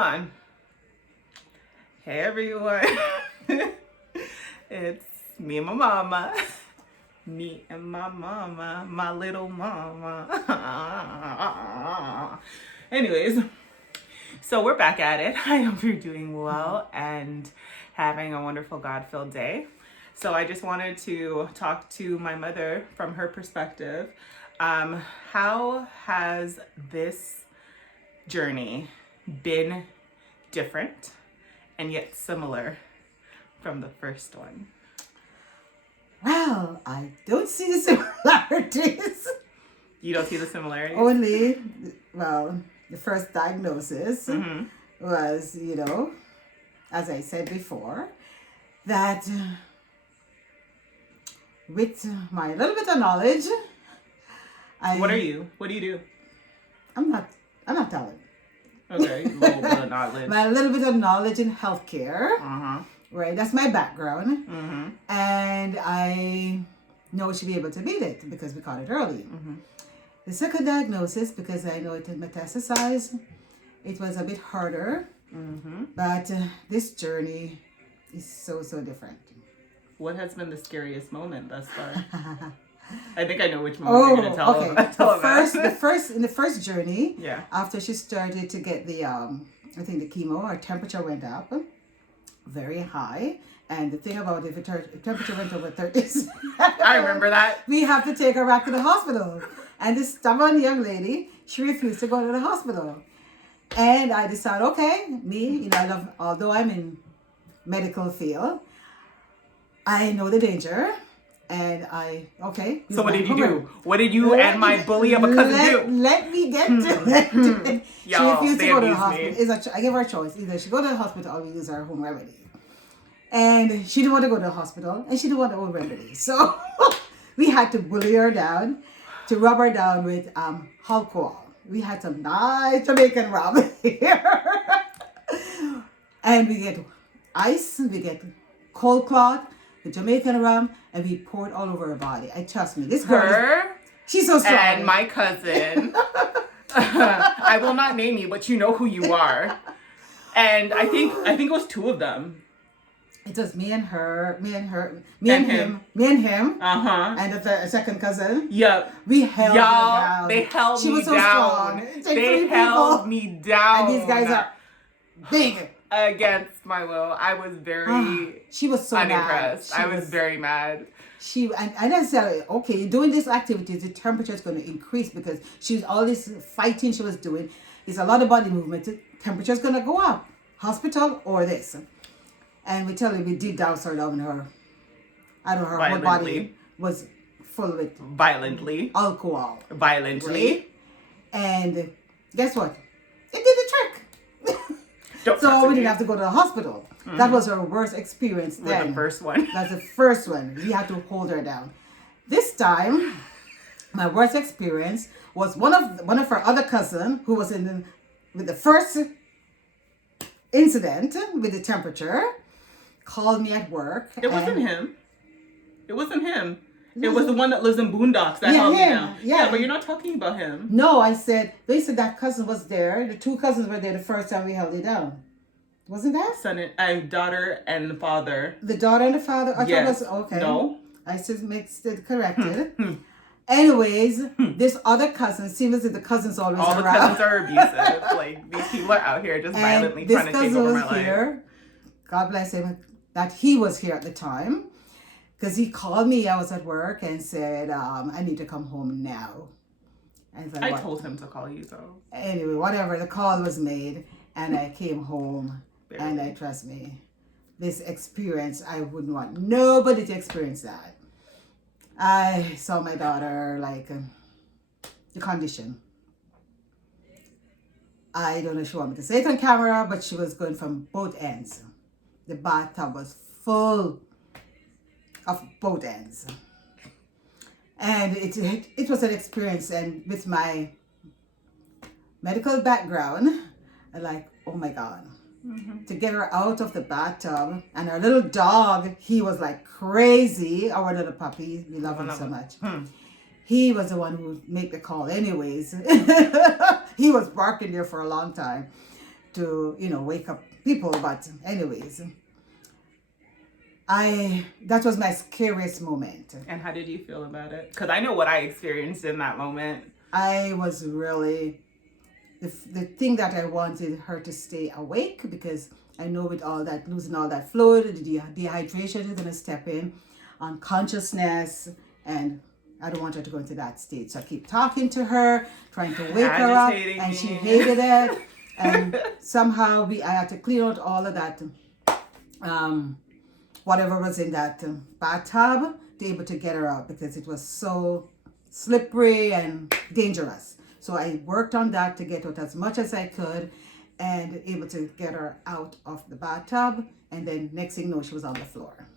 on. Hey everyone. It's me and my mama. Me and my mama, my little mama. Anyways, so we're back at it. I hope you're doing well and having a wonderful God-filled day. So I just wanted to talk to my mother from her perspective. How has this journey been different and yet similar from the first one? Well, I don't see the similarities. You don't see the similarities? Only, well, the first diagnosis was, as I said before, that with my little bit of knowledge, What are you? What do you do? I'm not telling. Okay, a little bit of knowledge. My little bit of knowledge in healthcare. Right, that's my background. And I know she be able to beat it because we caught it early. The second diagnosis, because I know it had metastasized, it was a bit harder. But this journey is so different. What has been the scariest moment thus far? I think I know which moment you're going to tell okay. In the first journey, after she started to get the, I think the chemo, her temperature went up very high. And the thing about if temperature went over 30, I remember that. We have to take her back to the hospital. And this stubborn young lady, she refused to go to the hospital. And I decided, okay, I love, although I'm in medical field, I know the danger. And So what did you do? What did you and my bully of a cousin do? Let me get to it. She refused to go to the hospital. I gave her a choice. Either she go to the hospital or we use her home remedy. And she didn't want to go to the hospital and she didn't want the home remedy. So we had to bully her down, to rub her down with alcohol. We had some nice Jamaican rum here. And we get ice, we get cold cloth, the Jamaican rum, and we pour it all over her body. I trust me. This girl, she's so strong. And my cousin, I will not name you, but you know who you are. And I think it was two of them. It was me and him, and the second cousin. Yep. We held her down. They held she me was so down. Strong. They held me down. And these guys are big. Against my will. I was very she was so unimpressed. I was very mad. And I said, okay, you're doing this activity, the temperature is going to increase because she's all this fighting she was doing. It's a lot of body movement. The temperature is going to go up. Hospital or this. And we tell her we did douse her down her. I don't know, her whole body was full with alcohol. Violently. Right? And guess what? It did the trick. So we didn't have to go to the hospital. That was her worst experience then. The first one. That's the first one. We had to hold her down. This time, my worst experience was one of her other cousin who was with the first incident with the temperature, called me at work. It wasn't him. It was the one that lives in Boondocks that held me down. Yeah, but you're not talking about him. No, they said that cousin was there. The two cousins were there the first time we held you down. Wasn't that? Son and daughter and the father. The daughter and the father? I thought it was, okay. No. I just mixed it corrected. Anyways, this other cousin, seems as if the cousins always all around. The cousins are abusive. Like, these people are out here just violently trying to take over my life. Here, God bless him, that he was here at the time. Because he called me, I was at work, and said, I need to come home now. And I told him to call you, though. Anyway, whatever, the call was made, and I came home. And I trust me, this experience, I wouldn't want nobody to experience that. I saw my daughter, the condition. I don't know if she wanted me to say it on camera, but she was going from both ends. The bathtub was full of both ends. And it was an experience, and with my medical background, I'm like, oh my God. To get her out of the bathtub, and our little dog, he was like crazy. Our little puppy, we love him so much. He was the one who made the call anyways. He was barking there for a long time. to, wake up people. But anyways, that was my scariest moment. And how did you feel about it? Because I know what I experienced in that moment. I was really, the thing that I wanted her to stay awake, because I know with all that, losing all that fluid, the dehydration is going to step in, unconsciousness, and I don't want her to go into that state. So I keep talking to her, trying to wake her up, and she hated it. And somehow I had to clean out all of that, whatever was in that bathtub, to be able to get her out, because it was so slippery and dangerous. So I worked on that to get out as much as I could and able to get her out of the bathtub. And then next thing you know, she was on the floor.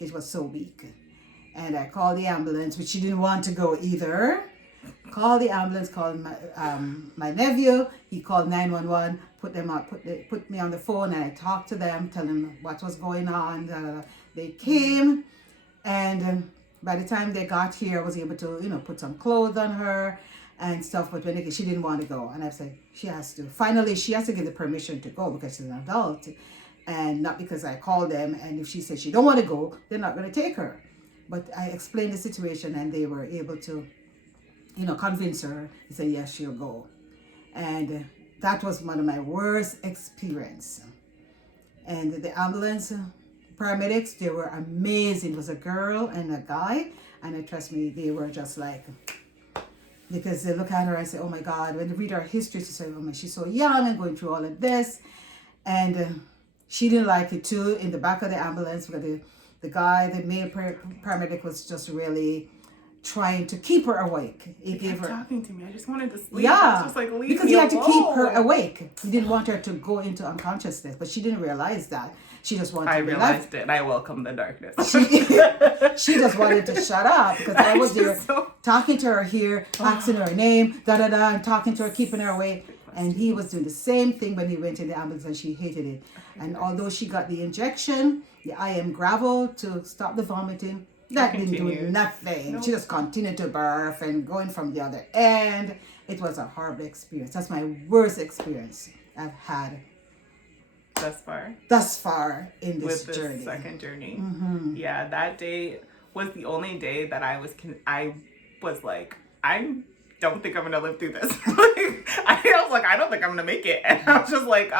It was so weak. And I called the ambulance, which she didn't want to go either. Called the ambulance, called my nephew. He called 911, put me on the phone, and I talked to them, telling them what was going on. They came, and by the time they got here, I was able to, put some clothes on her and stuff. But when she didn't want to go, and I said she has to give the permission to go because she's an adult, and not because I called them. And if she said she don't want to go, they're not going to take her. But I explained the situation, and they were able to, convince her. He said yes, she'll go. And that was one of my worst experience. And the ambulance paramedics, they were amazing. It was a girl and a guy, and trust me, they were just like, because they look at her and say, oh my God, when they read her history, she said, oh my, she's so young and going through all of this. And she didn't like it too. In the back of the ambulance, where the guy, the male paramedic, was just really trying to keep her awake. He gave her talking to me. I just wanted to sleep. Yeah, just like, because he had to keep her awake. He didn't want her to go into unconsciousness, but she didn't realize that. She just wanted. I realized it. I welcome the darkness. She just wanted to shut up, because I was there talking to her here, asking her name, and talking to her, keeping her awake. And he was doing the same thing when he went in the ambulance, and she hated it. And although she got the injection, the IM gravel to stop the vomiting, that didn't do nothing. Nope. She just continued to birth and going from the other end. It was a horrible experience. That's my worst experience I've had thus far in this journey. With the second journey. Mm-hmm. Yeah, that day was the only day that I was like, I don't think I'm gonna live through this. I was like, I don't think I'm gonna make it. And I was just like,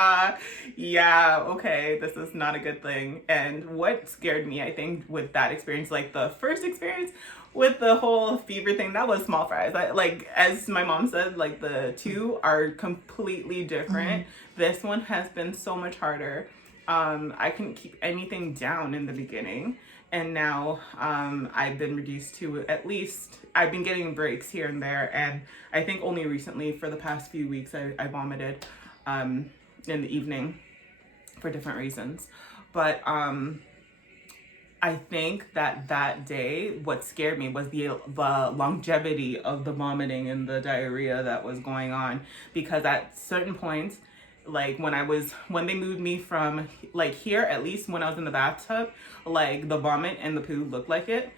yeah, okay, this is not a good thing. And what scared me, I think, with that experience, like the first experience with the whole fever thing, that was small fries. Like, as my mom said, like the two are completely different. Mm-hmm. This one has been so much harder. I couldn't keep anything down in the beginning. And now I've been reduced to, at least, I've been getting breaks here and there. And I think only recently, for the past few weeks, I vomited in the evening for different reasons. But I think that day, what scared me was the longevity of the vomiting and the diarrhea that was going on. Because at certain points, like when they moved me from like here, at least when I was in the bathtub, like the vomit and the poo looked like it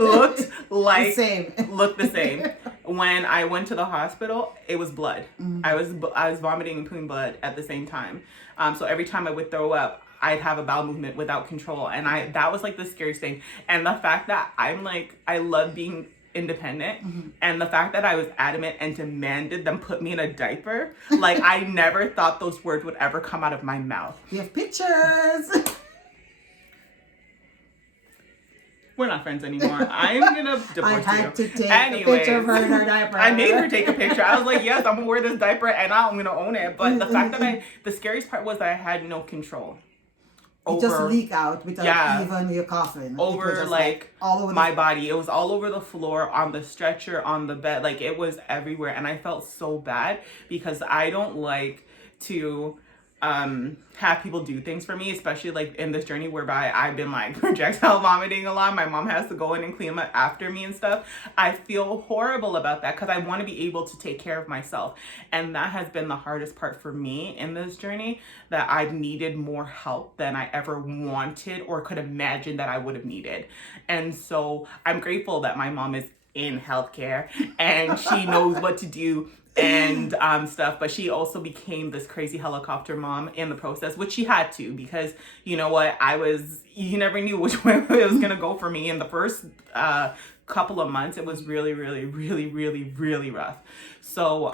looked the same. When I went to the hospital, it was blood. Mm-hmm. I was vomiting and pooing blood at the same time. So every time I would throw up, I'd have a bowel movement without control, and that was like the scariest thing. And the fact that I love being independent, mm-hmm. and the fact that I was adamant and demanded them put me in a diaper, like I never thought those words would ever come out of my mouth. We have pictures. We're not friends anymore. I'm gonna divorce you. I had to take a picture of her in her diaper. I made her take a picture. I was like, yes, I'm gonna wear this diaper and I'm gonna own it. But the fact that the scariest part was that I had no control. It just leaked out without even your coughing. Over like all over my body. It was all over the floor, on the stretcher, on the bed. Like it was everywhere. And I felt so bad because I don't like to have people do things for me, especially like in this journey whereby I've been like projectile vomiting a lot. My mom has to go in and clean up after me and stuff. I feel horrible about that because I want to be able to take care of myself. And that has been the hardest part for me in this journey, that I've needed more help than I ever wanted or could imagine that I would have needed. And so I'm grateful that my mom is in healthcare and she knows what to do and stuff. But she also became this crazy helicopter mom in the process, which she had to, because you know what, you never knew which way it was gonna go for me in the first couple of months. It was really, really, really, really, really rough. So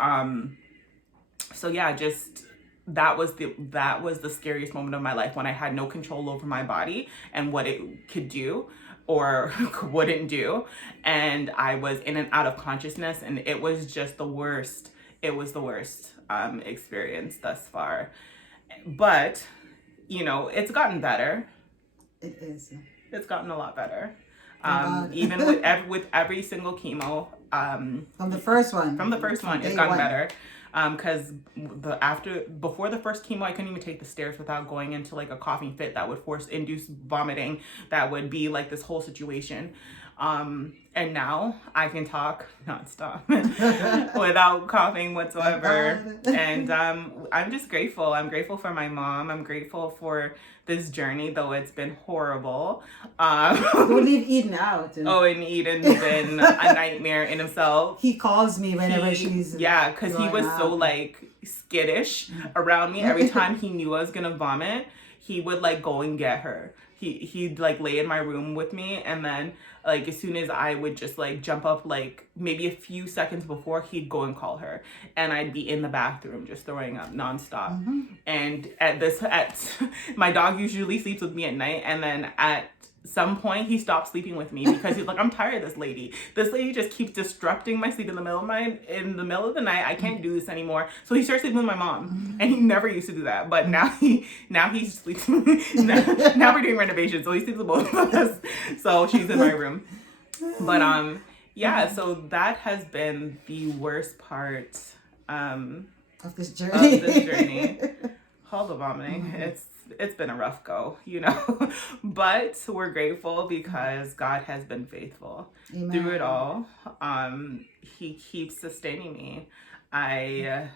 yeah, just that was the scariest moment of my life, when I had no control over my body and what it could do or wouldn't do, and I was in and out of consciousness, and it was just the worst. It was the worst experience thus far, but you know, it's gotten better. It is. It's gotten a lot better. Even with every single chemo. From the first one, it's gotten better. Because before the first chemo, I couldn't even take the stairs without going into like a coughing fit that would induce vomiting. That would be like this whole situation. And now I can talk nonstop without coughing whatsoever. And I'm just grateful. I'm grateful for my mom. I'm grateful for this journey, though it's been horrible. Don't leave Eden out. And Eden's been a nightmare in himself. He calls me whenever she's... Yeah, because he was so like skittish around me. Every time he knew I was gonna vomit, he would like go and get her. He'd like lay in my room with me, and then like as soon as I would just like jump up, like maybe a few seconds before, he'd go and call her, and I'd be in the bathroom just throwing up nonstop. And my dog usually sleeps with me at night, and then at some point he stopped sleeping with me because he's like, I'm tired of this lady. This lady just keeps disrupting my sleep in the middle of the night. I can't do this anymore. So he starts sleeping with my mom, and he never used to do that. But now he sleeps. now we're doing renovations, so he sleeps with both of us. So she's in my room. But yeah. So that has been the worst part of this journey. All the vomiting. It's been a rough go, you know, but we're grateful because God has been faithful. Amen. Through it all. He keeps sustaining me. I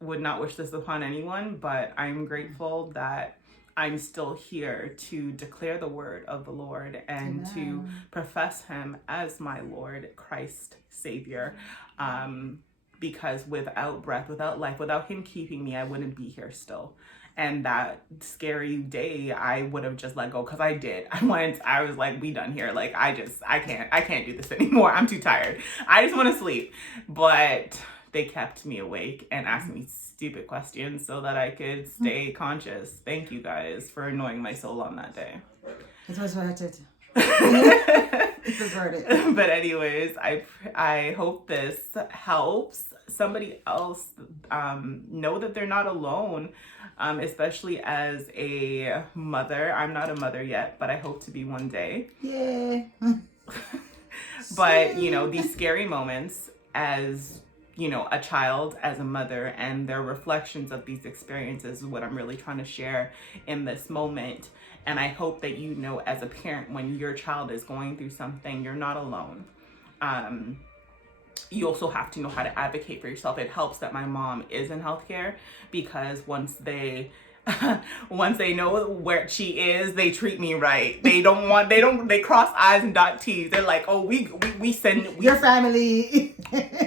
would not wish this upon anyone, but I'm grateful that I'm still here to declare the word of the Lord and Amen. To profess him as my Lord, Christ, Savior. Because without breath, without life, without him keeping me, I wouldn't be here still. And that scary day, I would have just let go, because I did. I was like, we done here. Like, I can't do this anymore. I'm too tired. I just want to sleep. But they kept me awake and asked me stupid questions so that I could stay conscious. Thank you guys for annoying my soul on that day. It was worth it. It was worth it. But anyways, I hope this helps somebody else know that they're not alone, especially as a mother. I'm not a mother yet, but I hope to be one day. Yeah. But you know, these scary moments as, you know, a child, as a mother, and their reflections of these experiences is what I'm really trying to share in this moment. And I hope that, you know, as a parent, when your child is going through something, you're not alone. You also have to know how to advocate for yourself. It helps that my mom is in healthcare, because once they know where she is, they treat me right. They cross I's and dot T's. They're like, oh, we send your family.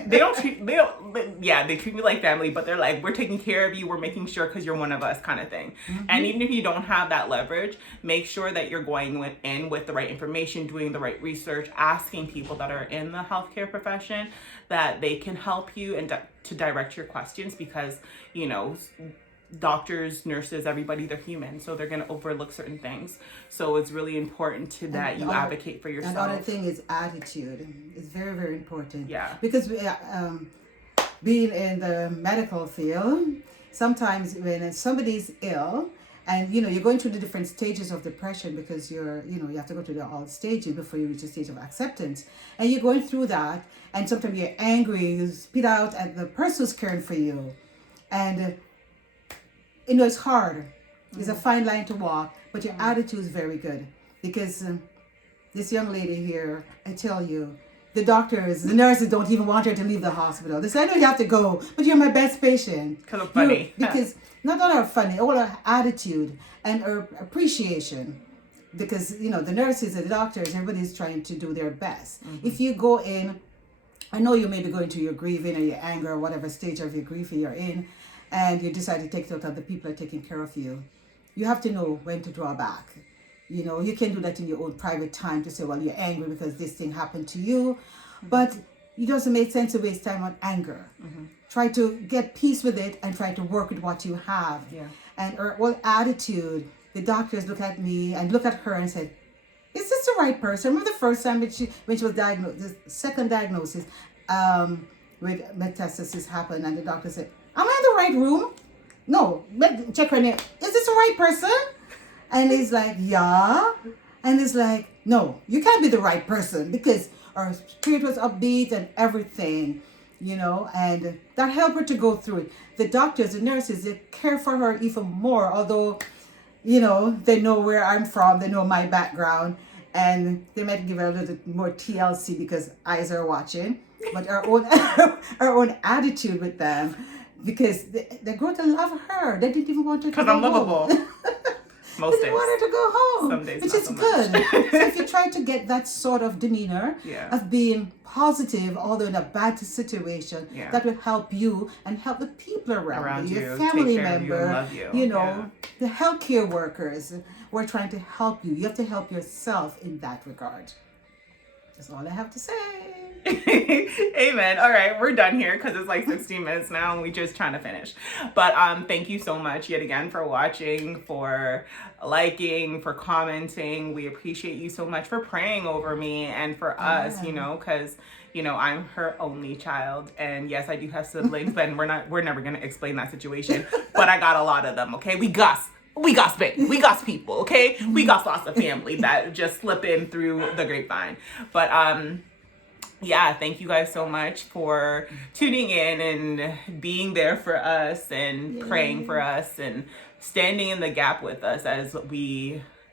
They treat me like family, but they're like, we're taking care of you. We're making sure because you're one of us, kind of thing. And even if you don't have that leverage, make sure that you're going in with the right information, doing the right research, asking people that are in the healthcare profession that they can help you and to direct your questions, because, you know, doctors, nurses, everybody, they're human, so they're going to overlook certain things. So it's really important that you advocate for yourself. Another thing is attitude. It's very, very important. Yeah. Because being in the medical field, sometimes when somebody's ill, and you know, you're going through the different stages of depression, because you have to go through all stages before you reach a stage of acceptance, and you're going through that, and sometimes you're angry, you spit out at the person who's caring for you, and you know, it's hard. It's a fine line to walk, but your attitude is very good, because this young lady here, I tell you, the nurses don't even want her to leave the hospital. They say, I know you have to go, but you're my best patient. Kind of funny. Because not only her funny, all her attitude and her appreciation. Because, you know, the nurses and the doctors, everybody's trying to do their best. If you go in I know you may be going through your grieving or your anger or whatever stage of your grief you're in, and you decide to take it out on the people that are taking care of you. You have to know when to draw back. You know, you can do that in your own private time to say, well, you're angry because this thing happened to you, but it doesn't make sense to waste time on anger. Try to get peace with it and try to work with what you have. And her whole attitude, the doctors look at me and look at her and said, is this the right person? Remember the first time when she was diagnosed, the second diagnosis with metastasis happened, and the doctor said, am I in the right room? No, check her name. Is this the right person? And he's like, yeah. And he's like, no, you can't be the right person, because her spirit was upbeat and everything, you know, and that helped her to go through it. The doctors, the nurses, they care for her even more, although, you know, they know where I'm from, they know my background, and they might give her a little more TLC because eyes are watching, but our own attitude with them, because they grow to love her. They didn't even want her to go home. Because I'm lovable. Most days. They want her to go home. Some days, which is good. So if you try to get that sort of demeanor of being positive, although in a bad situation, that will help you and help the people around you, your family member, you know, the healthcare workers. We're trying to help you. You have to help yourself in that regard. That's all I have to say. Amen. All right, we're done here because it's like 16 minutes now and we're just trying to finish. But thank you so much yet again for watching, for liking, for commenting. We appreciate you so much for praying over me and for us, you know, because, you know, I'm her only child. And yes, I do have siblings, but we're never going to explain that situation. But I got a lot of them, okay? We got people, okay? We got lots of family that just slip in through the grapevine. But yeah, thank you guys so much for tuning in and being there for us and praying for us and standing in the gap with us as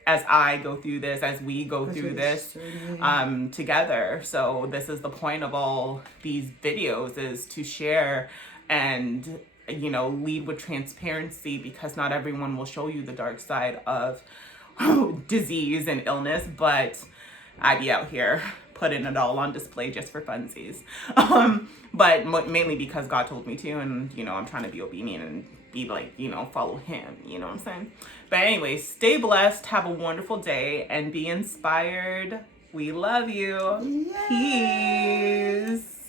I go through this, as we go through this together. So this is the point of all these videos, is to share and, you know, lead with transparency, because not everyone will show you the dark side of disease and illness, but I be out here putting it all on display just for funsies. But mainly because God told me to, and, you know, I'm trying to be obedient and be like, you know, follow him, you know what I'm saying? But anyway, stay blessed, have a wonderful day, and be inspired. We love you. Yay. Peace.